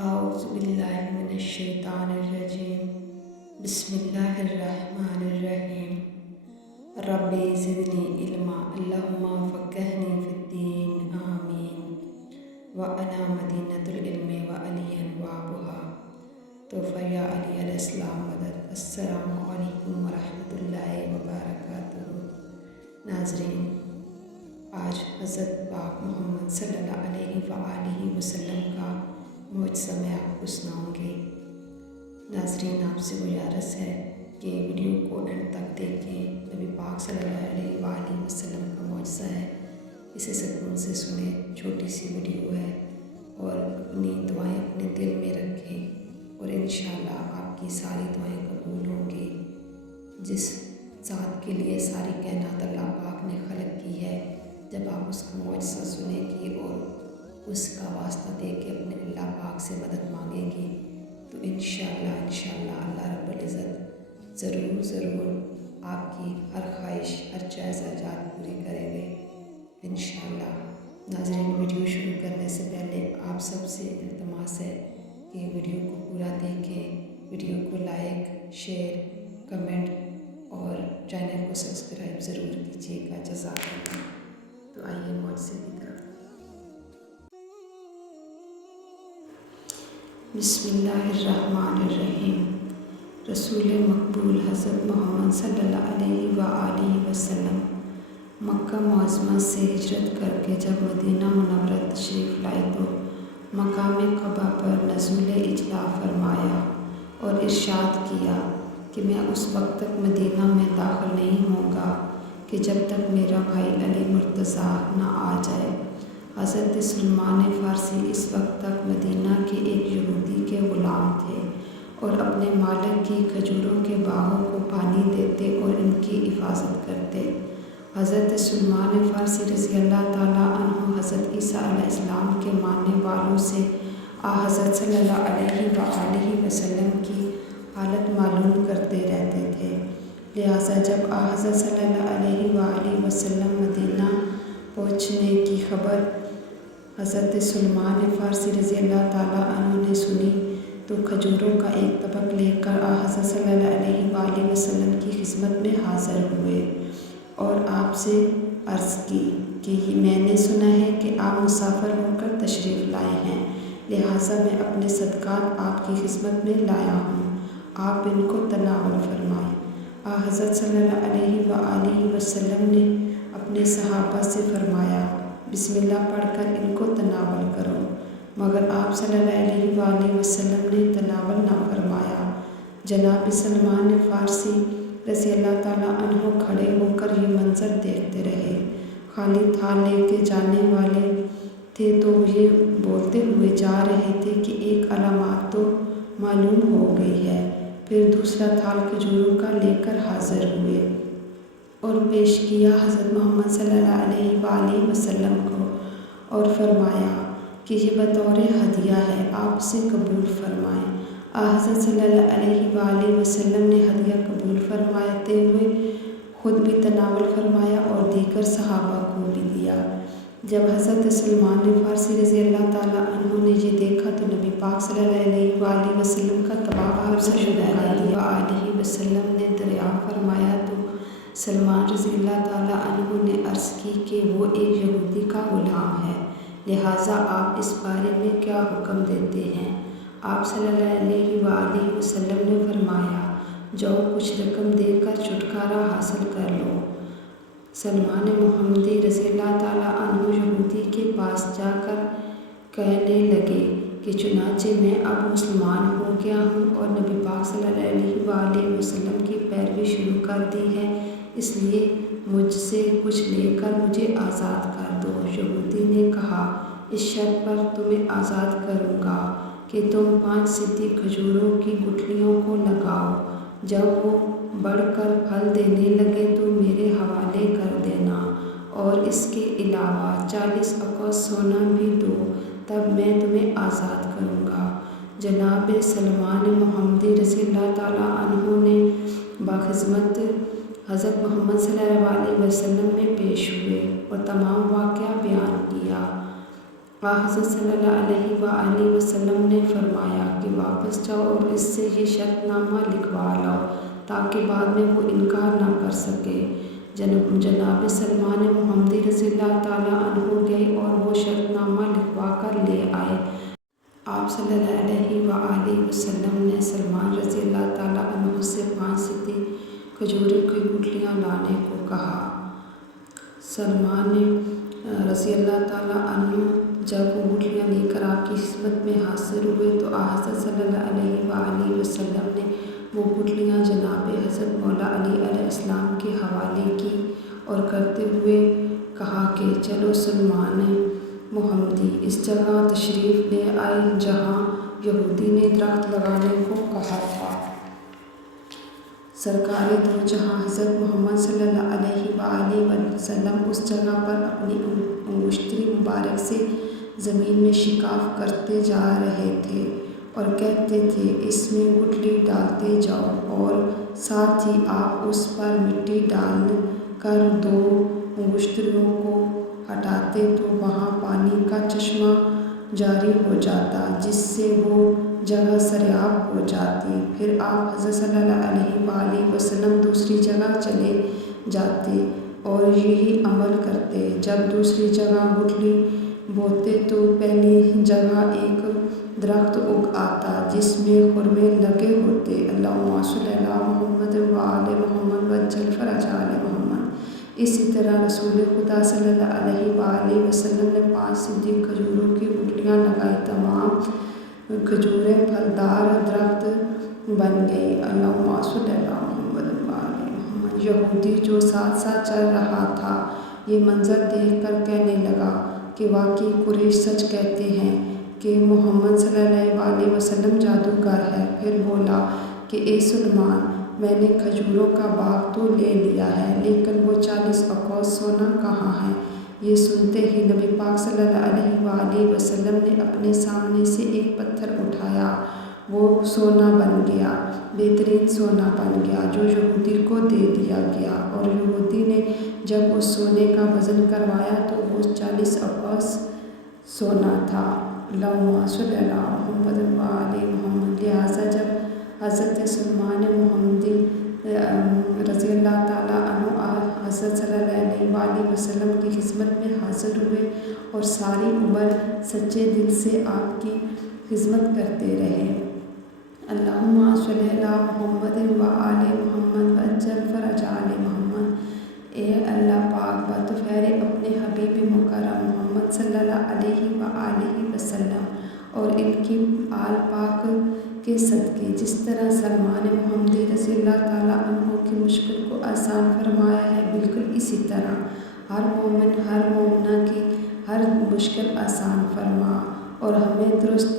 اعوذ باللہ من الشیطان الرجیم بسم اللہ الرحمن الرحیم ربی زدنی علما اللہم فقہنی فی الدین آمین وَأَنَا مدینۃ العلم وعلی بابھا توفیٰ علی علیہ السلام مدد۔ السلام علیکم ورحمۃ اللہ وبرکاتہ۔ ناظرین، آج حضرت پاک محمد صلی اللہ علیہ وآلہ وسلم کا معجزہ میں آپ کو سناؤں گی۔ ناظرین، آپ سے گزارش ہے کہ ویڈیو کو اینڈ تک دیکھیں۔ نبی پاک صلی اللہ علیہ وآلہ وسلم کا معجزہ ہے، اسے سکون سے سنیں۔ چھوٹی سی ویڈیو ہے اور اپنی دعائیں اپنے دل میں رکھیں اور انشاءاللہ آپ کی ساری دعائیں قبول ہوں گی۔ جس ذات کے لیے ساری کائنات اللہ پاک نے خلق کی ہے، جب آپ اس کا معجزہ سنیں گی اور اس کا واسطہ دے کے اپنے اللہ پاک سے مدد مانگیں گی تو انشاءاللہ اللہ رب العزت ضرور آپ کی ہر خواہش، ہر جائز حاجات پوری کریں گے انشاءاللہ۔ ناظرین، ویڈیو شروع کرنے سے پہلے آپ سب سے التماس ہے کہ ویڈیو کو پورا دیکھیں، ویڈیو کو لائک، شیئر، کمنٹ اور چینل کو سبسکرائب ضرور کیجیے گا۔ جزاک اللہ۔ تو آئیے معجزے کی طرف۔ بسم اللہ الرحمن الرحیم۔ رسول مقبول حضرت محمد صلی اللہ علیہ وآلہ وسلم مکہ معظمہ سے ہجرت کر کے جب مدینہ منورہ تشریف لائے تو مقام قبا پر نزول اجلاء فرمایا اور ارشاد کیا کہ میں اس وقت تک مدینہ میں داخل نہیں ہوں گا کہ جب تک میرا بھائی علی مرتضیٰ نہ آ جائے۔ حضرت سلمان فارسی اس وقت تک مدینہ کے ایک یہودی کے غلام تھے اور اپنے مالک کی کھجوروں کے باغوں کو پانی دیتے اور ان کی حفاظت کرتے۔ حضرت سلمان فارسی رضی اللہ تعالیٰ عنہ حضرت عیسیٰ علیہ السلام کے ماننے والوں سے حضرت صلی اللہ علیہ وآلہ وسلم کی حالت معلوم کرتے رہتے تھے، لہٰذا جب حضرت صلی اللہ علیہ وآلہ وسلم مدینہ پہنچنے کی خبر حضرت سلمان فارسی رضی اللہ تعالیٰ عنہ نے سنی تو کھجوروں کا ایک طبق لے کر حضرت صلی اللہ علیہ وآلہ وسلم کی خدمت میں حاضر ہوئے اور آپ سے عرض کی کہ میں نے سنا ہے کہ آپ مسافر ہو کر تشریف لائے ہیں، لہٰذا میں اپنے صدقات آپ کی خدمت میں لایا ہوں، آپ ان کو تناول فرمائیں۔ حضرت صلی اللہ علیہ وآلہ وسلم نے اپنے صحابہ سے فرمایا، بسم اللہ پڑھ کر ان کو تناول کرو، مگر آپ صلی اللہ علیہ وآلہ وسلم نے تناول نہ فرمایا۔ جناب سلمان فارسی رضی اللہ تعالیٰ عنہ کھڑے ہو کر یہ منظر دیکھتے رہے۔ خالی تھال لے کے جانے والے تھے تو یہ بولتے ہوئے جا رہے تھے کہ ایک علامات تو معلوم ہو گئی ہے۔ پھر دوسرا تھال کھجوروں کا لے کر حاضر ہوئے اور پیش کیا حضرت محمد صلی اللہ علیہ وآلہ وسلم کو اور فرمایا کہ یہ بطور ہدیہ ہے، آپ اسے قبول فرمائیں۔ حضرت صلی اللہ علیہ وآلہ وسلم نے ہدیہ قبول فرماتے ہوئے خود بھی تناول فرمایا اور دیگر صحابہ کو بھی دیا۔ جب حضرت سلمان فارسی رضی اللہ تعالیٰ عنہ نے یہ دیکھا تو نبی پاک صلی اللہ علیہ وآلہ وسلم کا طباع صلی اللہ علیہ وآلہ وسلم نے دریافت فرمایا تو سلمان رضی اللہ تعالیٰ عنہ نے عرض کی کہ وہ ایک یہودی کا غلام ہے، لہٰذا آپ اس بارے میں کیا حکم دیتے ہیں؟ آپ صلی اللہ علیہ وآلہ وسلم نے فرمایا، جاؤ کچھ رقم دے کر چھٹکارا حاصل کر لو۔ سلمان محمدی رضی اللہ تعالیٰ عنہ یہودی کے پاس جا کر کہنے لگے کہ چنانچہ میں اب مسلمان ہو گیا ہوں اور نبی پاک صلی اللہ علیہ وآلہ وسلم کی پیروی شروع کر دی ہے، اس لیے مجھ سے کچھ لے کر مجھے آزاد کر دو۔ یہودی نے کہا، اس شرط پر تمہیں آزاد کروں گا کہ تم 5 سیدھی کھجوروں کی گٹھلیوں کو لگاؤ، جب وہ بڑھ کر پھل دینے لگے تو میرے حوالے کر دینا اور اس کے علاوہ 40 اوقات سونا بھی دو، تب میں تمہیں آزاد کروں گا۔ جناب سلمان محمدی رضی اللہ تعالیٰ عنہ نے باخدمت حضرت محمد صلی اللہ علیہ وسلم میں پیش ہوئے اور تمام واقعہ بیان کیا۔ حضرت صلی اللہ علیہ وآلہ وسلم نے فرمایا، واپس جاؤ اور اس سے یہ شرط نامہ لکھوا لاؤ تاکہ بعد میں وہ انکار نہ کر سکے۔ جناب سلمان محمدی رضی اللہ تعالیٰ عنہ گئے اور وہ شرط نامہ لکھوا کر لے آئے۔ آپ صلی اللہ علیہ وآلہ وسلم نے سلمان رضی اللہ تعالیٰ عنہ سے 5 سیدھی کھجوروں کی گٹھلیاں لانے کو کہا۔ سلمان رضی اللہ تعالیٰ عنہ جب وہ گٹھلیاں لے کر آپ کی خدمت میں حاضر ہوئے تو حضرت صلی اللہ علیہ وآلہ وسلم نے وہ گٹھلیاں جناب حضرت مولا علی علیہ السلام کے حوالے کی اور کرتے ہوئے کہا کہ چلو سلمان محمدی اس جگہ تشریف لے آئے جہاں یہودی نے درخت لگانے کو کہا تھا۔ سرکار دو جہاں حضرت محمد صلی اللہ علیہ وآلہ وسلم اس جگہ پر اپنی انگشتری مبارک سے زمین میں شکاف کرتے جا رہے تھے اور کہتے تھے اس میں گٹھلی ڈالتے جاؤ اور ساتھ ہی آپ اس پر مٹی ڈال کر 2 انگشتریوں کو ہٹاتے تو وہاں پانی کا چشمہ جاری ہو جاتا جس سے وہ جگہ سیراب ہو جاتی۔ پھر آپ حضرت صلی اللہ علیہ وآلہ وسلم دوسری جگہ چلے جاتے اور یہی عمل کرتے۔ جب دوسری جگہ گٹھلی بوتے تو پہلی جگہ ایک درخت اگ آتا جس میں خرمے لگے ہوتے۔ اللہم صلی علی محمد وآل محمد وعجل فرج آل محمد۔ اسی طرح رسول خدا صلی اللہ علیہ وآلہ وسلم نے 5 سیدھی کھجوروں کی گٹھلیاں لگائی، تمام کھجوریں پھلدار درخت بن گئی۔ اللہم صلی علی محمد وآل محمد۔ یہودی جو ساتھ ساتھ چل رہا تھا یہ منظر دیکھ کر کہنے لگا کہ واقعی قریش سچ کہتے ہیں کہ محمد صلی اللہ علیہ وسلم جادوگر ہے۔ پھر بولا کہ اے سلمان، میں نے کھجوروں کا باغ تو لے لیا ہے لیکن وہ 40 اوقات سونا کہاں ہے؟ یہ سنتے ہی نبی پاک صلی اللہ علیہ وآلہ وسلم نے اپنے سامنے سے ایک پتھر اٹھایا، وہ سونا بن گیا، بہترین سونا بن گیا جو یہودی کو دے دیا گیا، اور یہودی نے جب اس سونے کا وزن کروایا تو وہ 40 اوقات سونا تھا۔ اللہم صلی علی محمد وآل محمد۔ لہٰذا جب حضرت سلمان محمدی رضی اللہ تعالیٰ عنہ حضرت صلی اللہ علیہ وآلہ وسلم کی خدمت میں حاضر ہوئے اور ساری عمر سچے دل سے آپ کی خدمت کرتے رہے۔ اللہم صلی علی محمد وآل محمد وعجل فرج آل محمد۔ اے اللہ پاک بطور اپنے حبیب مکرم محمد صلی اللہ علیہ وآلہ وسلم اور ان کی آل پاک کے صدقے جس طرح سلمان محمدی رضی اللہ تعالیٰ عنہ کی مشکل کو آسان فرمایا ہے، بالکل اسی طرح ہر مومن ہر مومنہ کی ہر مشکل آسان فرما اور ہمیں درست